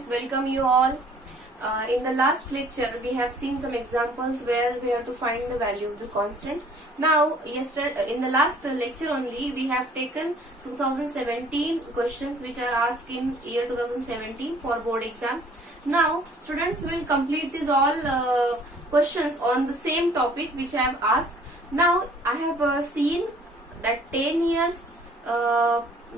students, welcome you all. In the last lecture, we have seen some examples where we have to find the value of the constant. Now, in the last lecture only, we have taken 2017 questions which are asked in year 2017 for board exams. Now, students will complete these all questions on the same topic which I have asked. Now, I have seen that 10 years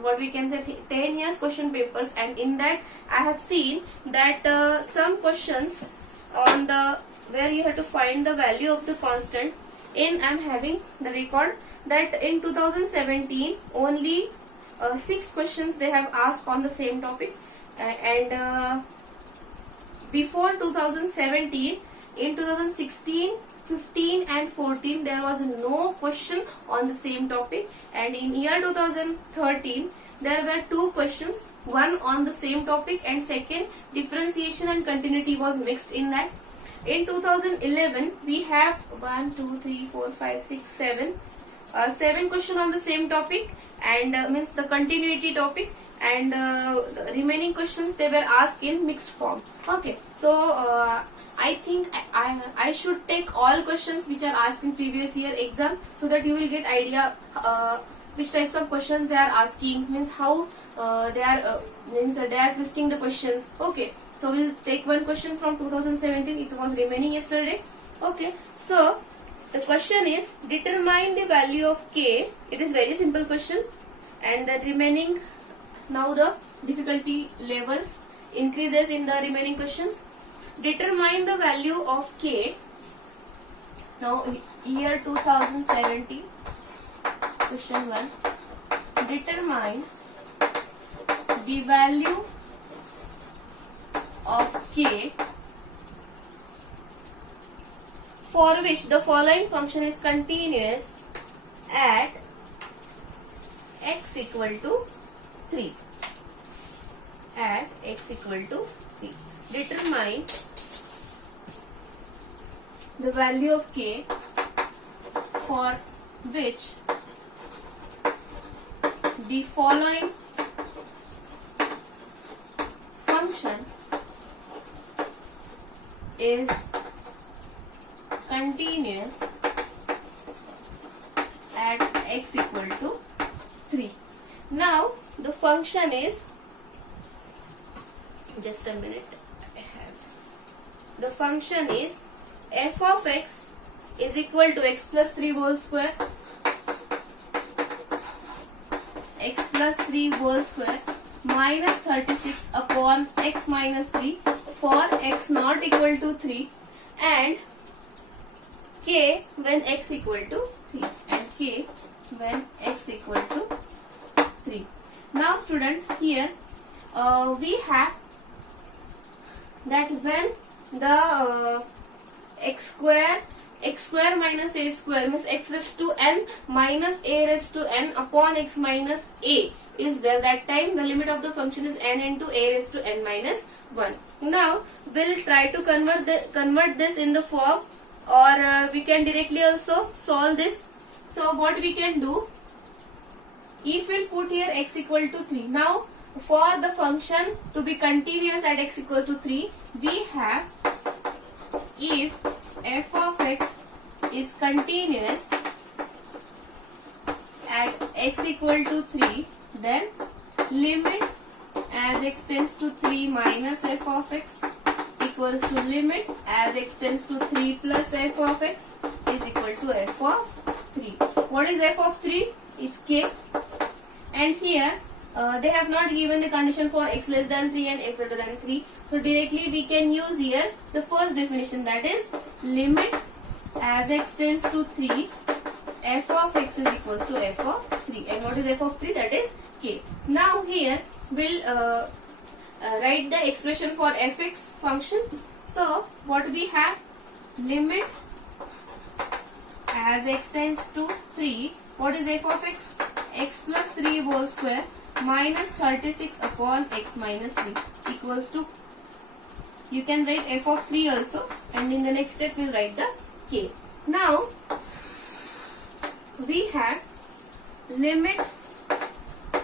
what we can say 10 years question papers, and in that I have seen that some questions on the where you have to find the value of the constant. I am having the record that in 2017 only 6 questions they have asked on the same topic, and before 2017 in 2016, 15 and 14 there was no question on the same topic, and in year 2013 there were 2 questions, one on the same topic and second differentiation and continuity was mixed in that. In 2011 we have 1 2 3 4 5 6 7 7 question on the same topic, and means the continuity topic, and the remaining questions they were asked in mixed form. Okay, so I think I should take all questions which are asked in previous year exam, so that you will get idea which types of questions they are asking, means how they are twisting the questions. Okay, so we'll take one question from 2017. It was remaining yesterday. Okay, so the question is determine the value of k. It is very simple question, and the remaining, now the difficulty level increases in the remaining questions. Determine the value of k. Now year 2017, question 1. Determine the value of k for which the following function is continuous at x equal to 3. At x equal to 3. Determine the value of k for which the following function is continuous at x equal to 3. Now the function is, just a minute, the function is f of x is equal to x plus 3 whole square, x plus 3 whole square minus 36 upon x minus 3 for x not equal to 3, and k when x equal to 3, and k when x equal to 3. Now student, here we have that when the x square minus a square means x raised to n minus a raised to n upon x minus a is there, that time the limit of the function is n into a raised to n minus 1. Now we'll try to convert this in the form, or we can directly also solve this. So what we can do, if we'll put here x equal to 3, now for the function to be continuous at x equal to 3, we have, if f of x is continuous at x equal to 3, then limit as x tends to 3 minus f of x equals to limit as x tends to 3 plus f of x is equal to f of 3. What is f of 3? It's k, and here they have not given the condition for x less than 3 and x greater than 3. So directly we can use here the first definition, that is limit as x tends to 3 f of x is equals to f of 3. And what is f of 3? That is k. Now here we'll write the expression for fx function. So what we have, limit as x tends to 3, what is f of x? X plus 3 whole square minus 36 upon x minus 3 equals to, you can write f of 3 also, and in the next step we'll write the k. Now we have limit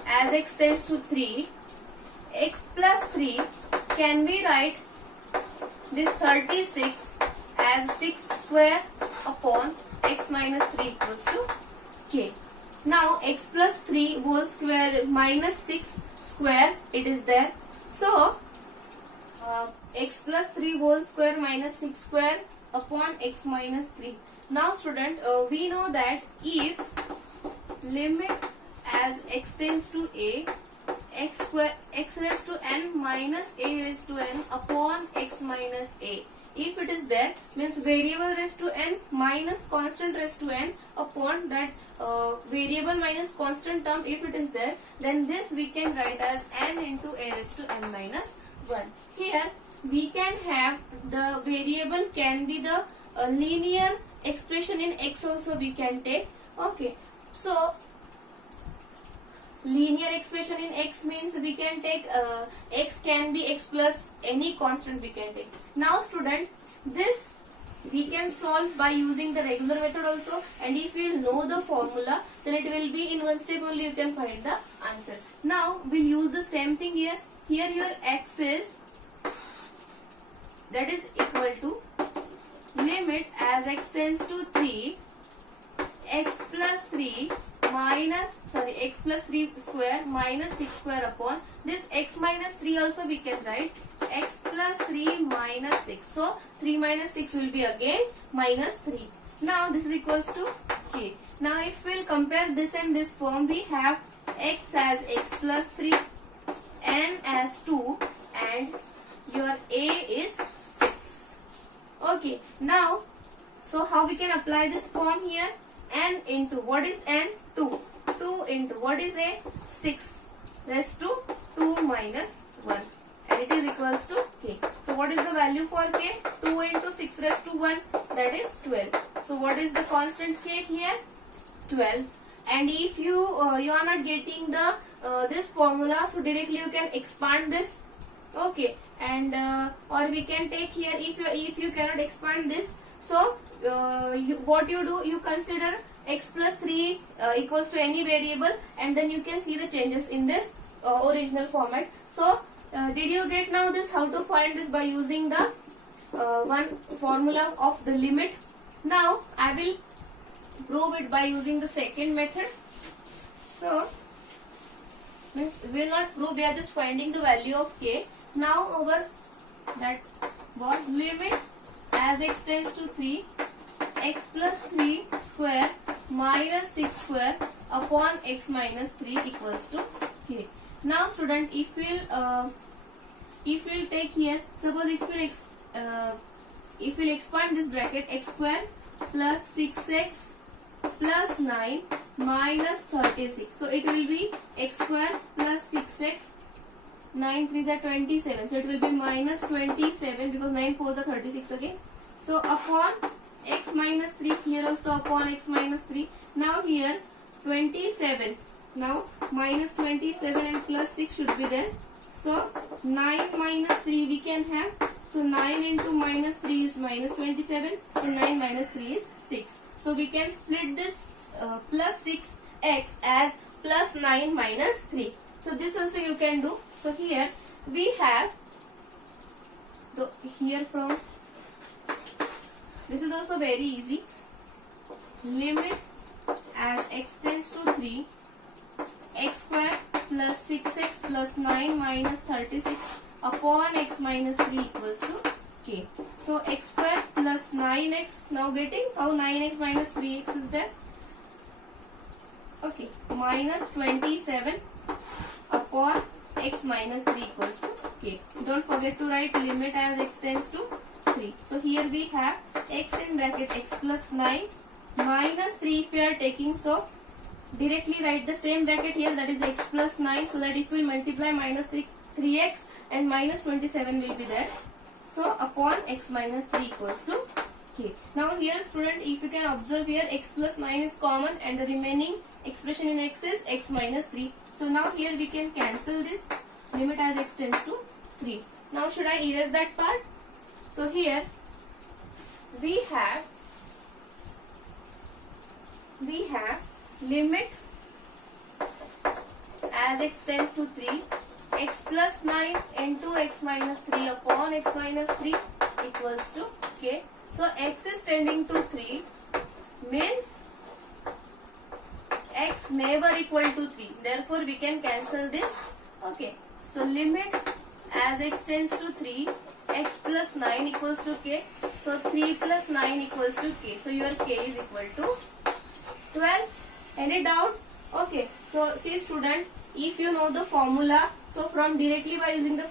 as x tends to 3, x plus 3 can we write this 36 as 6 square upon x minus 3 equals to k. Now x plus 3 whole square minus 6 square, it is there. So x plus 3 whole square minus 6 square upon x minus 3. Now student, we know that if limit as x tends to a, x square x raised to n minus a raised to n upon x minus a, if it is there, means variable raised to n minus constant raised to n upon that variable minus constant term, if it is there, then this we can write as n into a raised to n minus 1. Here we can have the variable can be the linear expression in x also we can take. Okay, so linear expression in x means we can take x can be x plus any constant we can take. Now student, this we can solve by using the regular method also, and if you know the formula, then it will be in one step only you can find the answer. Now we'll use the same thing here. Here your x is, that is equal to limit as x tends to 3, x plus 3 minus, x plus 3 square minus 6 square upon this x minus 3 also we can write x plus 3 minus 6. So 3 minus 6 will be again minus 3. Now this is equals to k. Now if we'll compare this and this form, we have x as x plus 3, n as 2, and your a is 6. Okay, now so how we can apply this form here? N into what is n? 2. 2 into what is a? 6 raised to 2 minus 1, and it is equals to k. So what is the value for k? 2 into 6 raised to 1, that is 12. So what is the constant k here? 12. And if you you are not getting the this formula, so directly you can expand this. Okay, and or we can take here, if you cannot expand this, so what you do, you consider x plus 3 equals to any variable, and then you can see the changes in this original format. So did you get now this, how to find this by using the one formula of the limit? Now I will prove it by using the second method. So means we will not prove, we are just finding the value of k. Now over that was limit as x tends to 3, x plus 3 square minus 6 square upon x minus 3 equals to k. Now student, if we'll take here, suppose if we'll expand this bracket, x square plus 6x plus 9 minus 36, so it will be x square plus 6x, 9 3s are 27, so it will be minus 27 because 9 4s are 36 again. So upon x minus 3, here also upon x minus 3. Now here 27, now minus 27 and plus 6 should be there. So 9 minus 3 we can have. So 9 into minus 3 is minus 27, and 9 minus 3 is 6. So we can split this plus 6x as plus 9 minus 3. So this also you can do. So here we have the, here from this is also very easy. Limit as x tends to 3, x square plus 6x plus 9 minus 36 upon x minus 3 equals to k. So x square plus 9x, now getting how 9x minus 3x is there. Okay, minus 27 upon x minus 3 equals to k. Don't forget to write limit as x tends to 3. So here we have x in bracket x plus 9 minus 3 if we are taking, so directly write the same bracket here, that is x plus 9, so that if we multiply minus 3x and minus 27 will be there. So upon x minus 3 equals to k. Now here student, if you can observe here, x plus 9 is common and the remaining expression in x is x minus 3. So now here we can cancel this, limit as x tends to 3. Now should I erase that part? So here we have limit as x tends to 3, x plus 9 into x minus 3 upon x minus 3 equals to k. So x is tending to 3 means x never equal to 3. Therefore we can cancel this. Okay. So limit as x tends to 3, x plus 9 equals to k. So 3 plus 9 equals to k. So your k is equal to 12. Any doubt? Okay. So see student, if you know the formula, so from directly by using the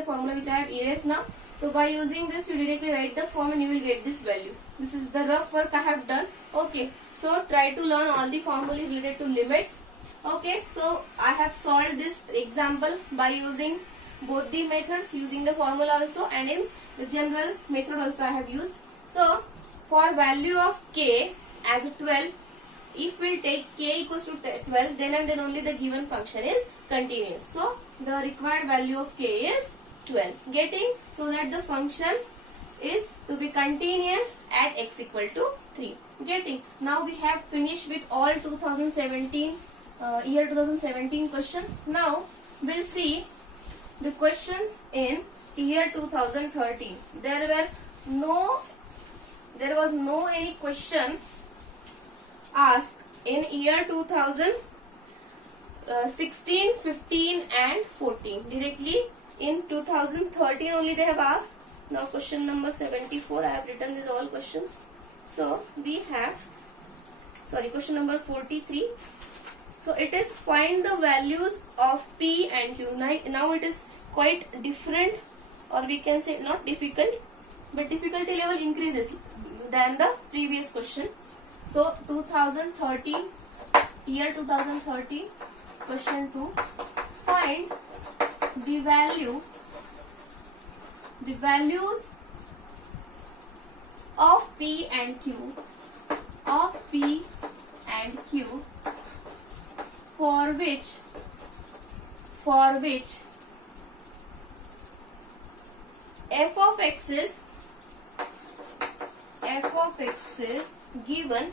formula which I have erased now. So by using this you directly write the form and you will get this value. This is the rough work I have done. Okay. So try to learn all the formulae related to limits. Okay. So I have solved this example by using both the methods, using the formula also and in the general method also I have used. So for value of k as 12, if we take k equals to 12, then and then only the given function is continuous. So the required value of k is 12. Getting? So that the function is to be continuous at x equal to 3. Getting? Now we have finished with all 2017 year 2017 questions. Now we'll see the questions in year 2013. There was no any question asked in year 2016, 15 and 14. Directly in 2013 only they have asked. Now question number 74, I have written these all questions. So we have, question number 43. So it is find the values of P and Q. Now it is quite different, or we can say not difficult, but difficulty level increases than the previous question. So 2013, year 2013, question 2, find the values of P and Q, for which f of x is given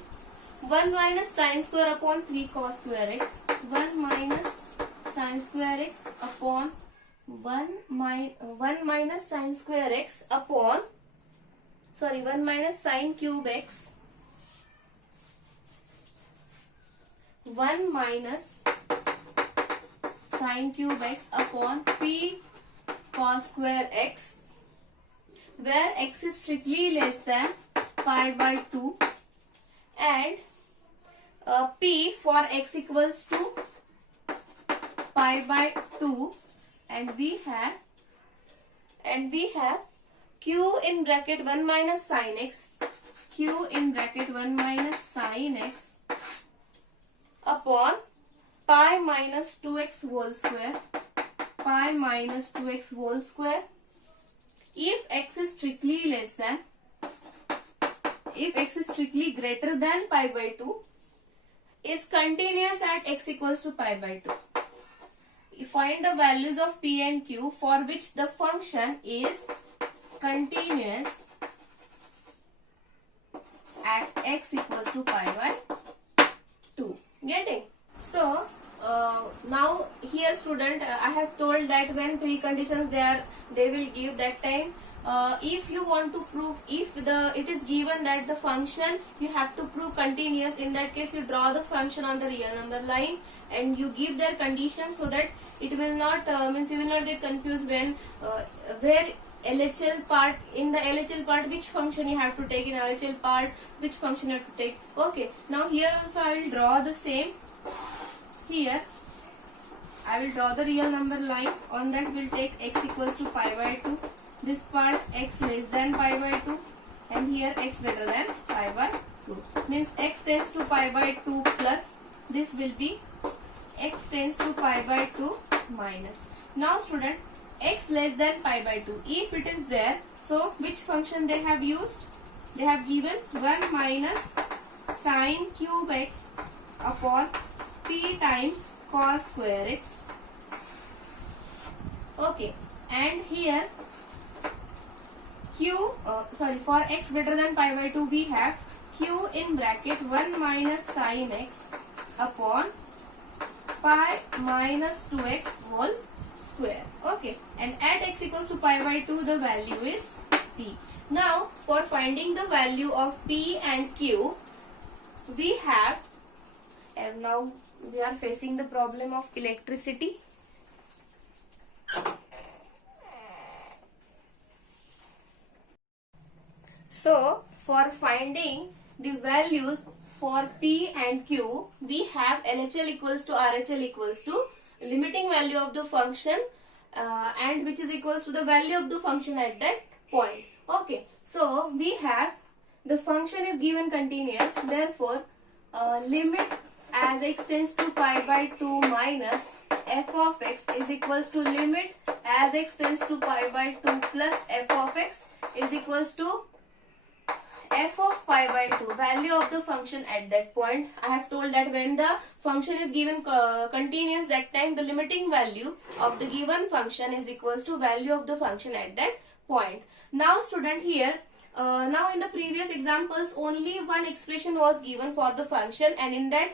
1 minus sine square upon 3 cos square x, 1 minus sine square x upon 1 minus sine square x upon 1 minus sine cube x, 1 minus sine cube x upon p cos square x, where x is strictly less than pi by 2, and p for x equals to pi by 2, and we have q in bracket 1 minus sine x, upon pi minus 2x whole square, if x is strictly greater than pi by 2, is continuous at x equals to pi by 2. You find the values of P and Q for which the function is continuous at x equals to pi by 2. Getting? So now here student, I have told that when three conditions they will give, that time if you want to prove, if it is given that the function you have to prove continuous, in that case you draw the function on the real number line and you give their conditions, so that it will not you will not get confused when where LHL part, in the LHL part which function you have to take, in RHL part which function you have to take. Okay, now here also I will draw the same. Here I will draw the real number line, on that we will take x equals to pi by 2, this part x less than pi by 2, and here x greater than pi by 2, means x tends to pi by 2 plus, this will be x tends to pi by 2 minus. Now student, x less than pi by 2, if it is there, so which function they have used? They have given 1 minus sine cube x upon p times cos square x. Okay, and here q for x greater than pi by 2 we have q in bracket 1 minus sine x upon pi minus 2x whole square. Okay, and at x equals to pi by 2 the value is p. Now for finding the value of p and q, we have, and now we are facing the problem of electricity. So for finding the values for p and q, we have LHL equals to RHL equals to limiting value of the function and which is equals to the value of the function at that point. Okay, so we have the function is given continuous, therefore limit as x tends to pi by 2 minus f of x is equals to limit as x tends to pi by 2 plus f of x is equals to f of pi by 2, value of the function at that point. I have told that when the function is given continuous, that time the limiting value of the given function is equals to value of the function at that point. Now student, here now in the previous examples only one expression was given for the function, and in that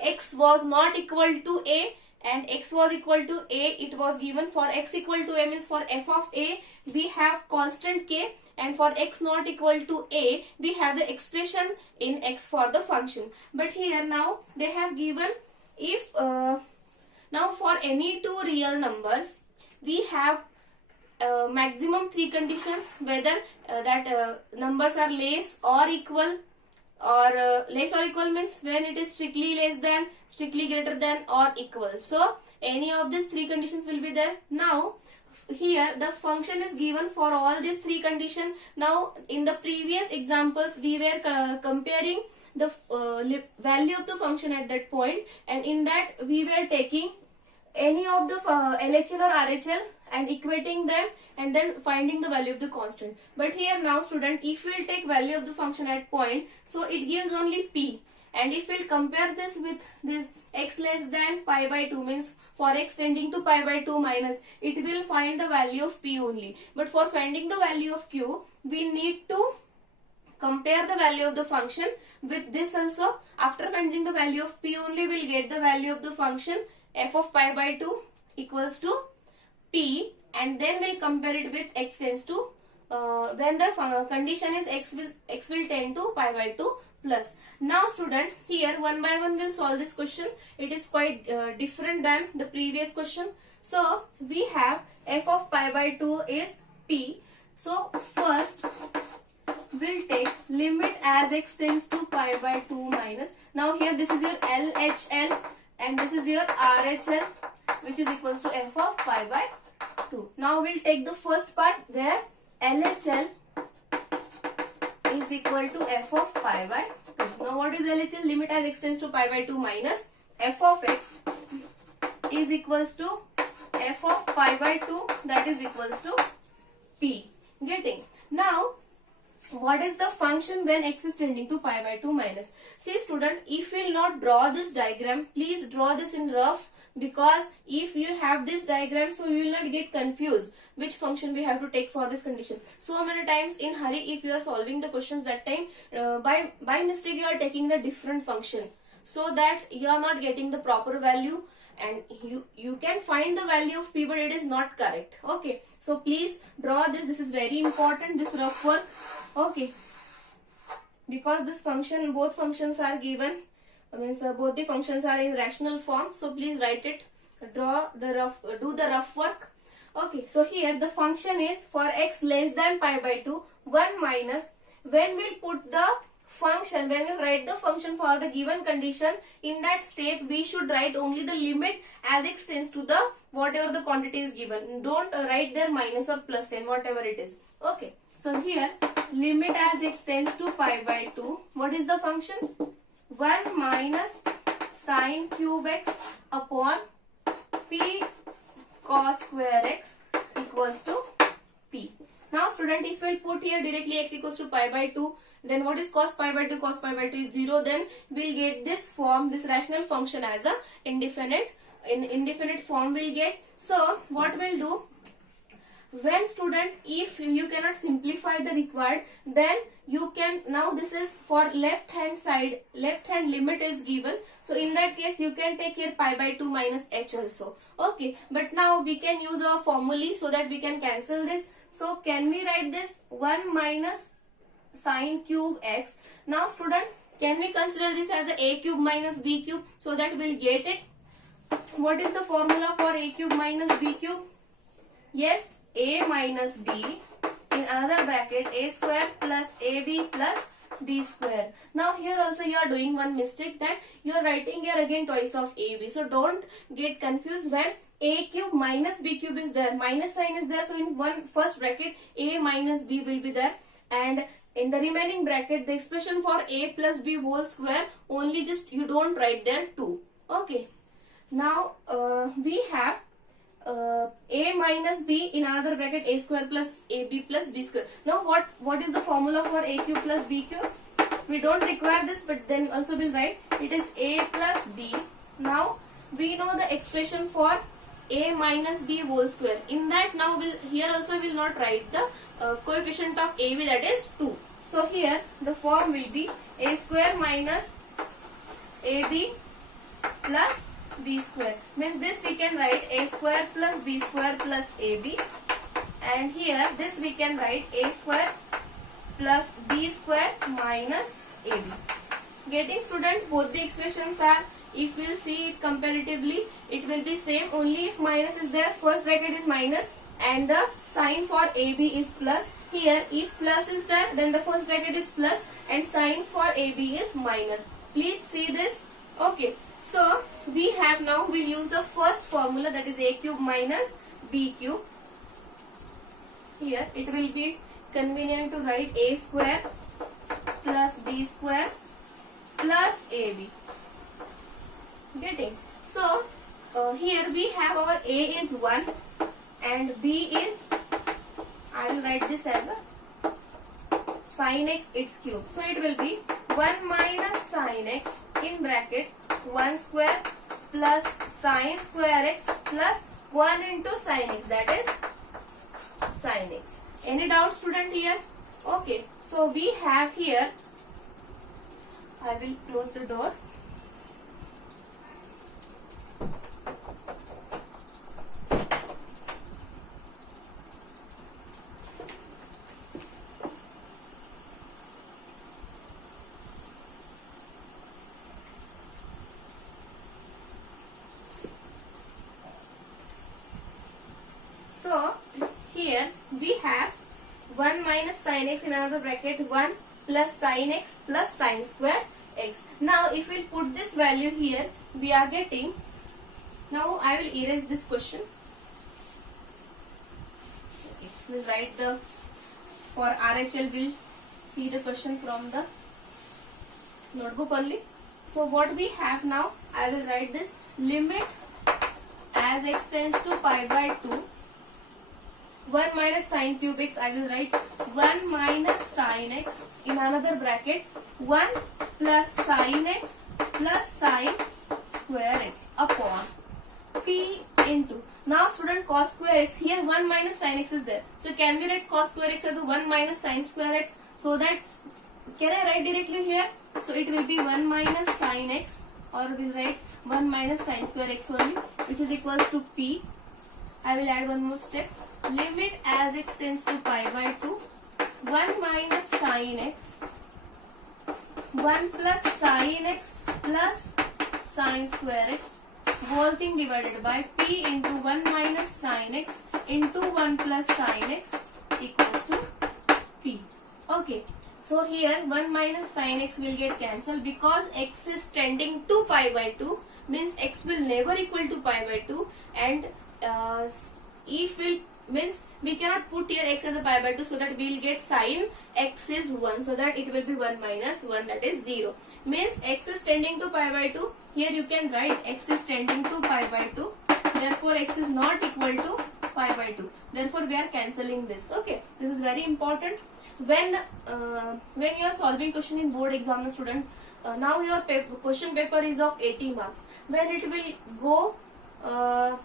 x was not equal to a and x was equal to a, it was given. For x equal to a means for f of a we have constant k, and for x not equal to a we have the expression in x for the function. But here now they have given, if now for any two real numbers we have maximum three conditions, whether that numbers are less or equal, or less or equal means when it is strictly less than, strictly greater than, or equal. So any of these three conditions will be there. Now here the function is given for all these three conditions. Now in the previous examples we were comparing the value of the function at that point, and in that we were taking any of the LHL or RHL and equating them and then finding the value of the constant. But here now student, if we will take value of the function at point, so it gives only p, and if we will compare this with this x less than pi by 2 means for x tending to pi by 2 minus, it will find the value of p only. But for finding the value of q, we need to compare the value of the function with this also. After finding the value of p only, we will get the value of the function f of pi by 2 equals to p, and then we'll compare it with x tends to when the condition is x will tend to pi by 2 plus. Now student, here one by one we'll solve this question. It is quite different than the previous question. So we have f of pi by 2 is p. So first we'll take limit as x tends to pi by 2 minus. Now here this is your LHL and this is your RHL, which is equals to f of pi by 2. Now we'll take the first part where LHL is equal to f of pi by 2. Now what is LHL? Limit as x tends to pi by 2 minus f of x is equals to f of pi by 2, that is equals to p. Getting? Now what is the function when x is tending to pi by 2 minus? See student, if you will not draw this diagram, please draw this in rough, because if you have this diagram, so you will not get confused which function we have to take for this condition. So many times in hurry, if you are solving the questions, that time by mistake you are taking the different function, so that you are not getting the proper value, and you can find the value of p, but it is not correct. Okay, so please draw this. This is very important, this rough work. Okay, because this function, both functions are given, means both the functions are in rational form, so please write it, draw the rough, do the rough work. Okay, so here the function is for x less than pi by 2, 1 minus, when we put the function, when we write the function for the given condition, in that step we should write only the limit as x tends to the whatever the quantity is given. Don't write there minus or plus sign, whatever it is. Okay, so here limit as x tends to pi by 2, what is the function? 1 minus sine cube x upon p cos square x equals to p. Now student, if we put here directly x equals to pi by 2, then what is cos pi by 2? Cos pi by 2 is 0. Then we'll get this form, this rational function as a indefinite, in indefinite form we'll get. So what we'll do, When student, if you cannot simplify the required, then you can, now this is for left hand side, left hand limit is given, so in that case you can take here pi by 2 minus h also. Okay, but now we can use our formulae so that we can cancel this. So can we write this 1 minus sine cube x? Now student, can we consider this as a cube minus b cube, so that we'll get it? What is the formula for a cube minus b cube? Yes, a minus b in another bracket a square plus ab plus b square. Now here also you are doing one mistake, that you are writing here again twice of ab. So don't get confused when a cube minus b cube is there, minus sign is there. So in one first bracket a minus b will be there, and in the remaining bracket the expression for a plus b whole square only, just you don't write there 2. Okay. Now we have a minus b in another bracket a square plus ab plus b square. Now what is the formula for a cube plus b cube? We don't require this, but then also we'll write it is a plus b. Now we know the expression for a minus b whole square. In that now here also will not write the coefficient of ab, that is 2. So here the form will be a square minus ab plus b square. Means this we can write a square plus b square plus ab, and here this we can write a square plus b square minus ab. Getting student, both the expressions are, if we will see it comparatively, it will be same, only if minus is there, first bracket is minus and the sign for ab is plus. Here if plus is there, then the first bracket is plus and sign for ab is minus. Please see this. Okay. So we have now, we'll use the first formula, that is a cube minus b cube. Here it will be convenient to write a square plus b square plus ab. Getting? So here we have our a is 1 and b is, I will write this as a sin x its cube. So it will be 1 minus sin x in bracket 1 square plus sin square x plus 1 into sin x, that is sin x. Any doubt student here? Okay, so we have here, I will close the door. So here we have 1 minus sin x in another bracket 1 plus sin x plus sin square x. Now if we put this value here, we are getting, now I will erase this question. Okay, we'll write the, for RHL we'll see the question from the notebook only. So what we have now, I will write this limit as x tends to pi by 2, 1 minus sin cube x, I will write 1 minus sin x in another bracket 1 plus sin x plus sin square x upon p into, now student cos square x, here 1 minus sin x is there. So can we write cos square x as a 1 minus sin square x, so that, can I write directly here? So it will be 1 minus sin x, or we will write 1 minus sin square x only, which is equals to p. I will add one more step. Limit as x tends to pi by 2, 1 minus sin x, 1 plus sin x plus sin square x, whole thing divided by p into 1 minus sin x into 1 plus sin x equals to p. Okay. So here 1 minus sin x will get cancelled, because x is tending to pi by 2, means x will never equal to pi by 2, and if we'll, means we cannot put here x as a pi by 2, so that we will get sin x is 1, so that it will be 1 minus 1, that is 0. Means x is tending to pi by 2, here you can write x is tending to pi by 2, therefore x is not equal to pi by 2, therefore we are cancelling this. Okay, this is very important. When you are solving question in board exam, student, now your question paper is of 80 marks. When it will go,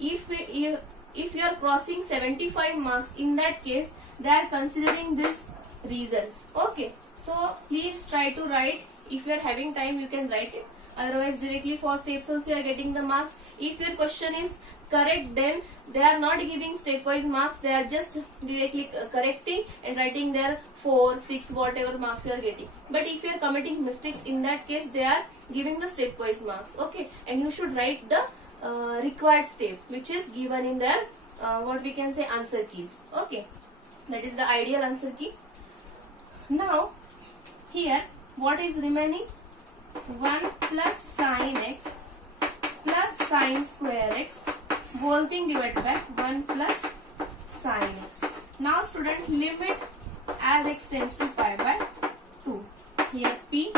if if you are crossing 75 marks, in that case they are considering these reasons. Okay, so please try to write. If you are having time, you can write it. Otherwise, directly for steps also you are getting the marks. If your question is correct, then they are not giving stepwise marks. They are just directly correcting and writing their 4, 6, whatever marks you are getting. But if you are committing mistakes, in that case they are giving the stepwise marks. Okay, and you should write the required step which is given in their what we can say answer keys. Okay, that is the ideal answer key. Now here what is remaining? 1 plus sin x plus sin square x whole thing divided by 1 plus sin x. Now student, limit as x tends to pi by 2. Here p,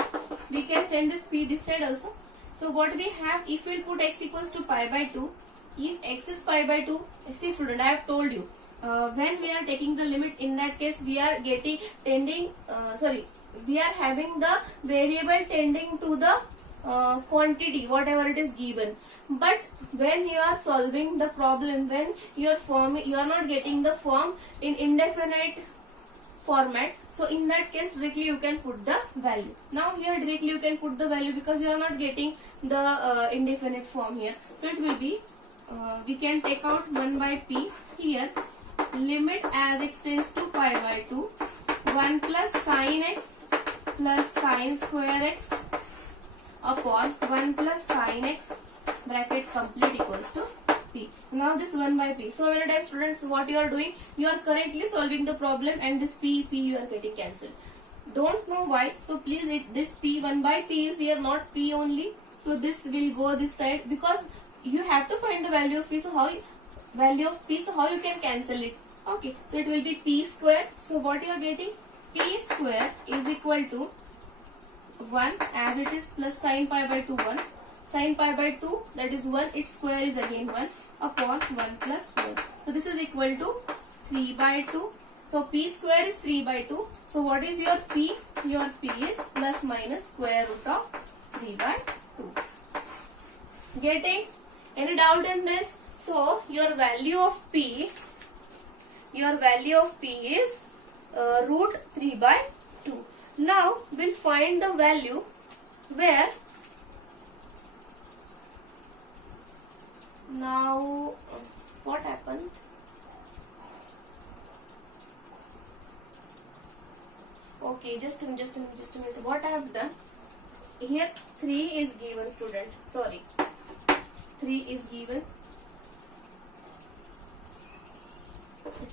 we can send this p this side also. So what we have, if we will put x equals to pi by 2, if x is pi by 2, see student, I have told you, when we are taking the limit, in that case we are getting we are having the variable tending to the quantity whatever it is given. But when you are solving the problem, when you are not getting the form in indefinite format, so in that case directly you can put the value. Now here directly you can put the value because you are not getting the indefinite form here. So it will be we can take out 1 by p. Here limit as x tends to pi by 2, 1 plus sin x plus sin square x upon 1 plus sin x bracket complete equals to p. Now this 1 by p. So many times students, what you are doing, you are currently solving the problem and this p you are getting cancelled. Don't know why. So please, this p 1 by p is here, not p only. So this will go this side because you have to find the value of p. So how you can cancel it? Okay, so it will be p square. So what you are getting? P square is equal to 1 as it is plus sin pi by 2 1. Sin pi by 2, that is 1, its square is again 1 upon 1 plus 1. So this is equal to 3 by 2. So p square is 3 by 2. So what is your p? Your p is plus minus square root of 3 by 2. Getting? Any doubt in this? So your value of p is root 3 by 2. Now we'll find the value where now what happened? Okay, just a minute. What I have done here, 3 is given, student. Sorry, 3 is given.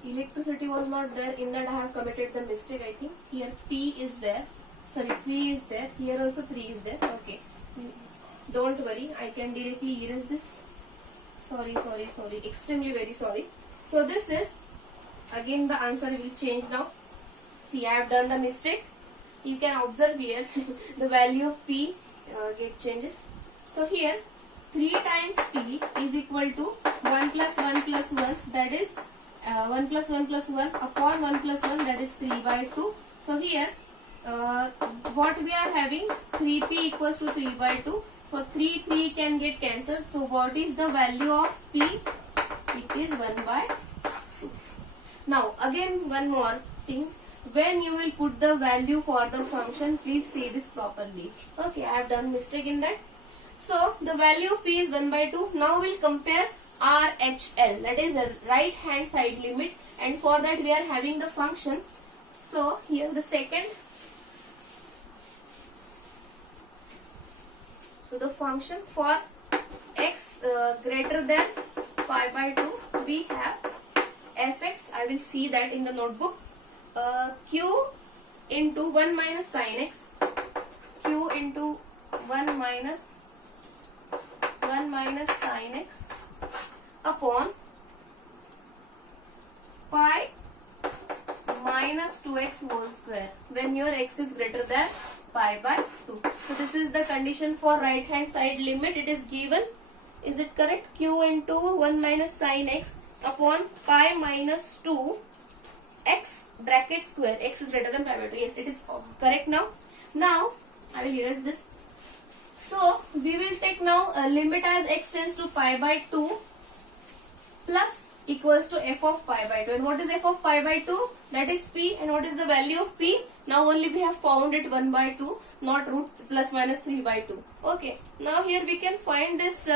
Electricity was not there, in that I have committed the mistake. I think here p is there, sorry, 3 is there, here also 3 is there. Okay, don't worry, I can directly erase this. Sorry, extremely very sorry. So this is again the answer will change now. See, I have done the mistake. You can observe here the value of p get changes. So here 3 times p is equal to 1 plus 1 plus 1, that is 1 plus 1 plus 1 upon 1 plus 1, that is 3 by 2. So here what we are having, 3p equals to 3 by 2. So 3 can get cancelled. So what is the value of p? It is 1 by 2. Now again one more thing. When you will put the value for the function, please see this properly. Okay, I have done mistake in that. So the value of p is 1 by 2. Now we'll compare RHL, that is a right hand side limit, and for that we are having the function. So here the second, so the function for x greater than pi by 2, we have fx, I will see that in the notebook, q into 1 minus sin x, q into 1 minus sin x upon pi minus 2x whole square when your x is greater than pi by 2. So this is the condition for right hand side limit. It is given. Is it correct? Q into 1 minus sin x upon pi minus 2 x bracket square. X is greater than pi by 2. Yes, it is correct now. Now I will erase this. So we will take now a limit as x tends to pi by 2. plus equals to f of pi by 2. And what is f of pi by 2? That is p. And what is the value of p? Now only we have found it 1 by 2, not root plus minus 3 by 2. Okay. Now here we can find this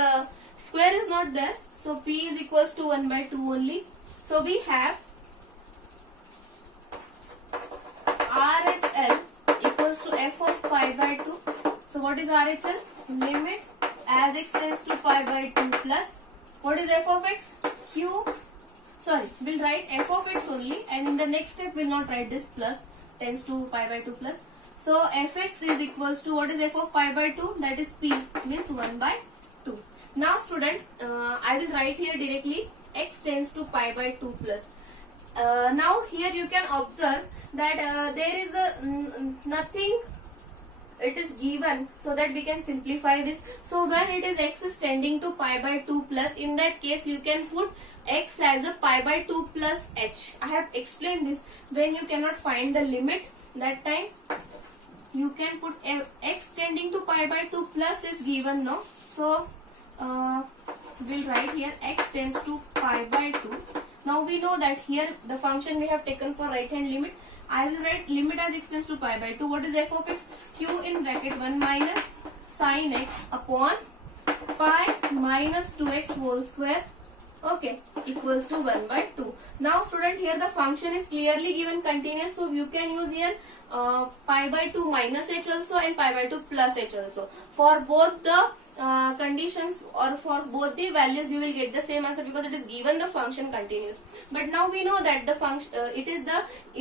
square is not there. So p is equals to 1 by 2 only. So we have RHL equals to f of pi by 2. So what is RHL? Limit as x tends to pi by 2 plus, what is f of x? We'll write f of x only, and in the next step we'll not write this plus tends to pi by 2 plus. So fx is equals to, what is f of pi by 2? That is p, means 1 by 2. Now student, I will write here directly x tends to pi by 2 plus. Now here you can observe that there is nothing, it is given, so that we can simplify this. So when it is x is tending to pi by 2 plus, in that case you can put x as a pi by 2 plus h. I have explained this. When you cannot find the limit, that time you can put x tending to pi by 2 plus is given now. So we'll write here x tends to pi by 2. Now we know that here the function we have taken for right hand limit. I will write limit as x tends to pi by 2. What is f of x? Q in bracket 1 minus sin x upon pi minus 2x whole square. Okay, equals to 1 by 2. Now student, here the function is clearly given continuous, so you can use here pi by 2 minus h also and pi by 2 plus h also. For both the conditions or for both the values you will get the same answer, because it is given the function continuous. But now we know that the function it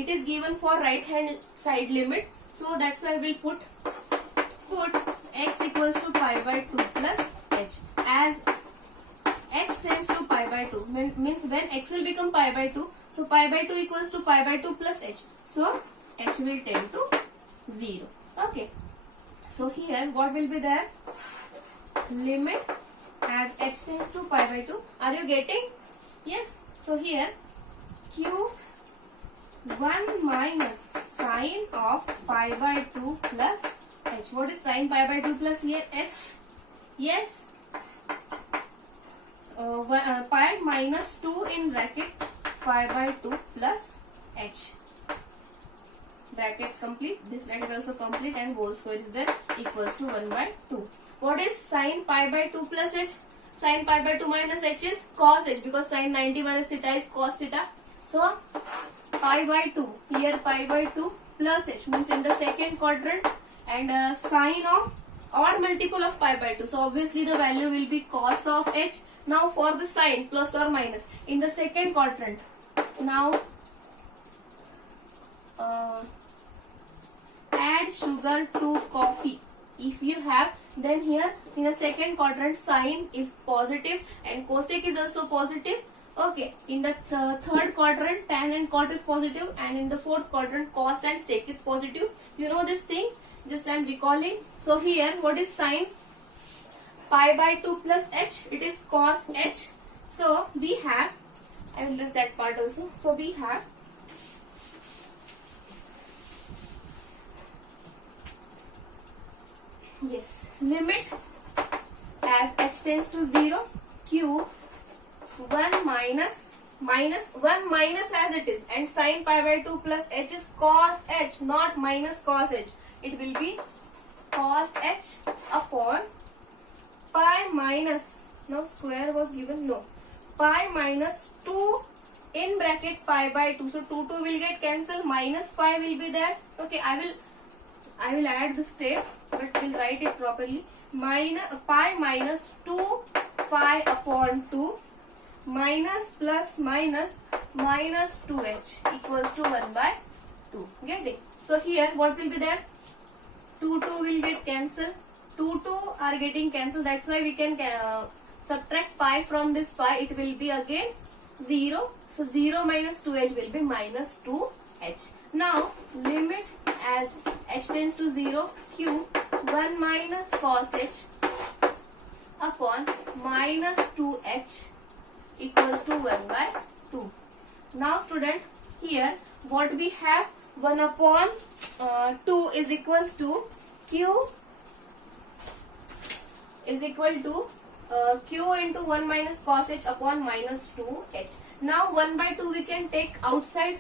is given for right hand side limit, so that's why we'll put x equals to pi by 2 plus h. As x tends to pi by 2 means when x will become pi by 2, so pi by 2 equals to pi by 2 plus h, so h will tend to 0. Okay, so here what will be there? Limit as h tends to pi by 2. Are you getting? Yes. So here q 1 minus sine of pi by 2 plus h. What is sine pi by 2 plus here? H. Yes. Pi minus 2 in bracket pi by 2 plus h. Bracket complete. This bracket also complete, and whole square is there, equals to 1 by 2. What is sine pi by 2 plus h? Sine pi by 2 minus h is cos h, because sine 90 minus theta is cos theta. So pi by 2, here pi by 2 plus h means in the second quadrant, and sine of odd multiple of pi by 2. So obviously the value will be cos of h. Now for the sine, plus or minus in the second quadrant. Now add sugar to coffee. If you have, then here in the second quadrant sine is positive and cosec is also positive. Okay, in the third quadrant tan and cot is positive, and in the fourth quadrant cos and sec is positive. You know this thing, just I am recalling. So here what is sine pi by 2 plus h? It is cos h. So we have, I will list that part also. So we have limit as h tends to 0, q 1 minus 1 minus as it is, and sine pi by 2 plus h is cos h, not minus cos h. It will be cos h upon pi minus, now square was given, no, pi minus 2 in bracket pi by 2. So 2 will get cancelled, minus pi will be there. Okay, I will add the step, but we'll write it properly. Pi minus 2 pi upon 2 minus plus minus minus 2h equals to 1 by 2. Get it? So here what will be there? 2 will get cancelled. 2 are getting cancelled. That's why we can subtract pi from this pi. It will be again 0. So 0 minus 2h will be minus 2h. Now limit as h tends to 0, q 1 minus cos h upon minus 2h equals to 1 by 2. Now student, here what we have, 1 upon 2 is equals to q is equal to q into 1 minus cos h upon minus 2h. Now 1 by 2 we can take outside,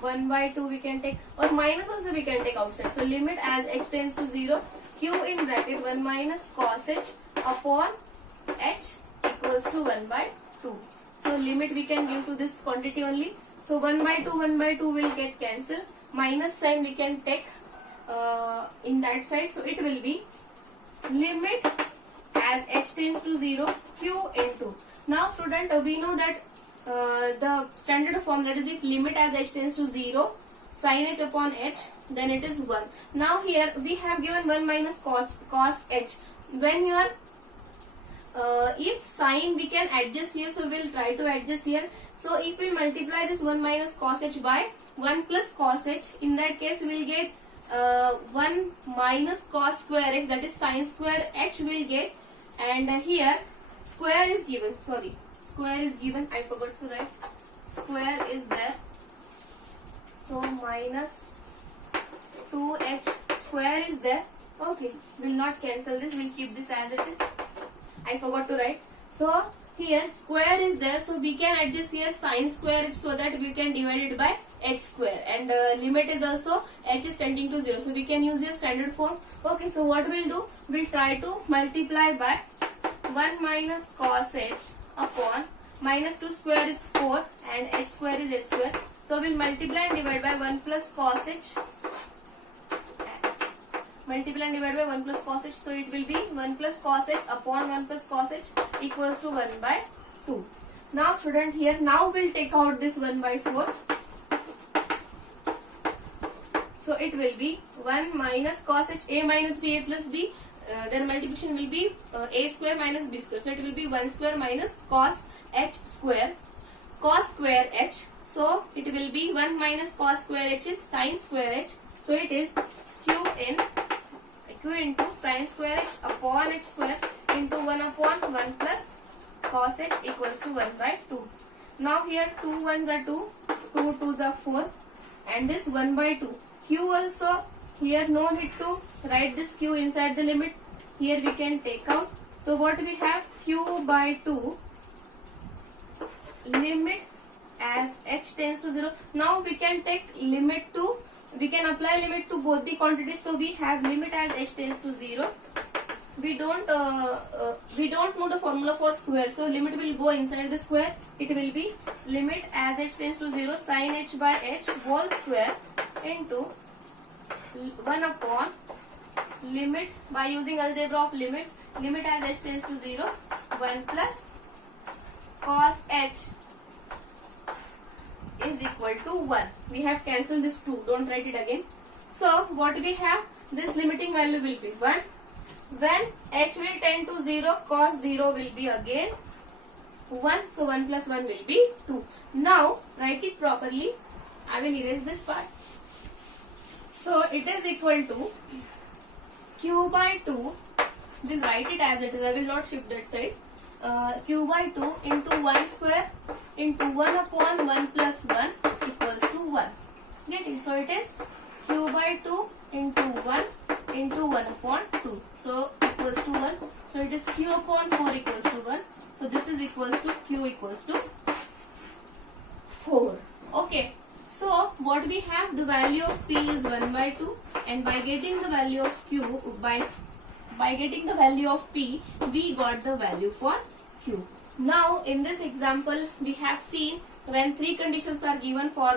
1 by 2 we can take, or minus also we can take outside. So limit as h tends to 0, q in bracket 1 minus cos h upon h equals to 1 by 2. So limit we can give to this quantity only. So 1 by 2 will get cancelled. Minus sign we can take in that side. So it will be limit as h tends to 0, q into. Now student, we know that the standard form, that is if limit as h tends to 0, sin h upon h, then it is 1. Now here we have given 1 minus cos h. When you are if sine we can adjust here, so we will try to adjust here. So if we multiply this 1 minus cos h by 1 plus cos h, in that case we will get 1 minus cos square h, that is sin square h will get, and here square is given, sorry, square is given, I forgot to write, square is there. So minus 2h square is there. Okay, we will not cancel this, we will keep this as it is. I forgot to write. So here square is there, so we can adjust here sin square h, so that we can divide it by h square, and limit is also h is tending to 0, so we can use your standard form. Okay, so what we'll do, we'll try to multiply by 1 minus cos h upon minus 2 square is 4 and h square is h square. So we'll multiply and divide by 1 plus cos h, multiply and divide by 1 plus cos h, so it will be 1 plus cos h upon 1 plus cos h equals to 1 by 2. Now student, here now we'll take out this 1 by 4. So it will be 1 minus cos h, a minus b, a plus b, their multiplication will be a square minus b square. So it will be 1 square minus cos h square, cos square h. So it will be 1 minus cos square h is sin square h. So it is q into sin square h upon h square into 1 upon 1 plus cos h equals to 1 by 2. Now here 2 1s are 2, 2 2s are 4, and this 1 by 2. Q also, here no need to write this q inside the limit, here we can take out. So what we have, q by 2 limit as h tends to 0. Now we can take limit to, we can apply limit to both the quantities. So we have limit as h tends to 0. We don't know the formula for square, so limit will go inside the square. It will be limit as h tends to 0 sin h by h whole square into 1 upon limit, by using algebra of limits, limit as h tends to 0 1 plus cos h is equal to 1. We have cancelled this 2, don't write it again. So what we have, this limiting value will be 1. When h will tend to 0, cos 0 will be again 1. So 1 plus 1 will be 2. Now write it properly. I will erase this part. So it is equal to q by 2. We'll write it as it is. I will not shift that side. Q by 2 into 1 square into 1 upon 1 plus 1 equals to 1. Getting? So it is q by 2 into 1 into 1 upon 2. So equals to 1. So it is q upon 4 equals to 1. So this is equals to q equals to 4. Okay. So what we have, the value of p is 1 by 2, and by getting the value of q, by getting the value of p, we got the value for q. Now in this example we have seen when 3 conditions are given for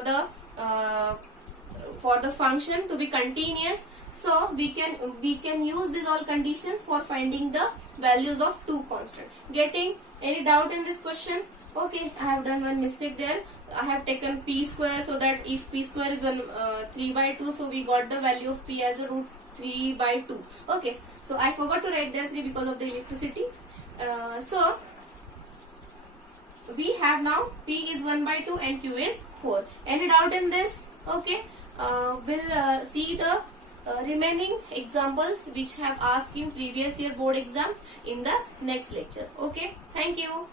the function to be continuous. So we can use these all conditions for finding the values of 2 constants. Getting any doubt in this question? Okay, I have done one mistake there. I have taken p square, so that if p square is 3 by 2, so we got the value of p as a root 3 by 2. Okay, so I forgot to write there 3 because of the electricity. So we have now p is 1 by 2 and q is 4. Any doubt in this? Okay, we'll see the remaining examples which have asked in previous year board exams in the next lecture. Okay, thank you.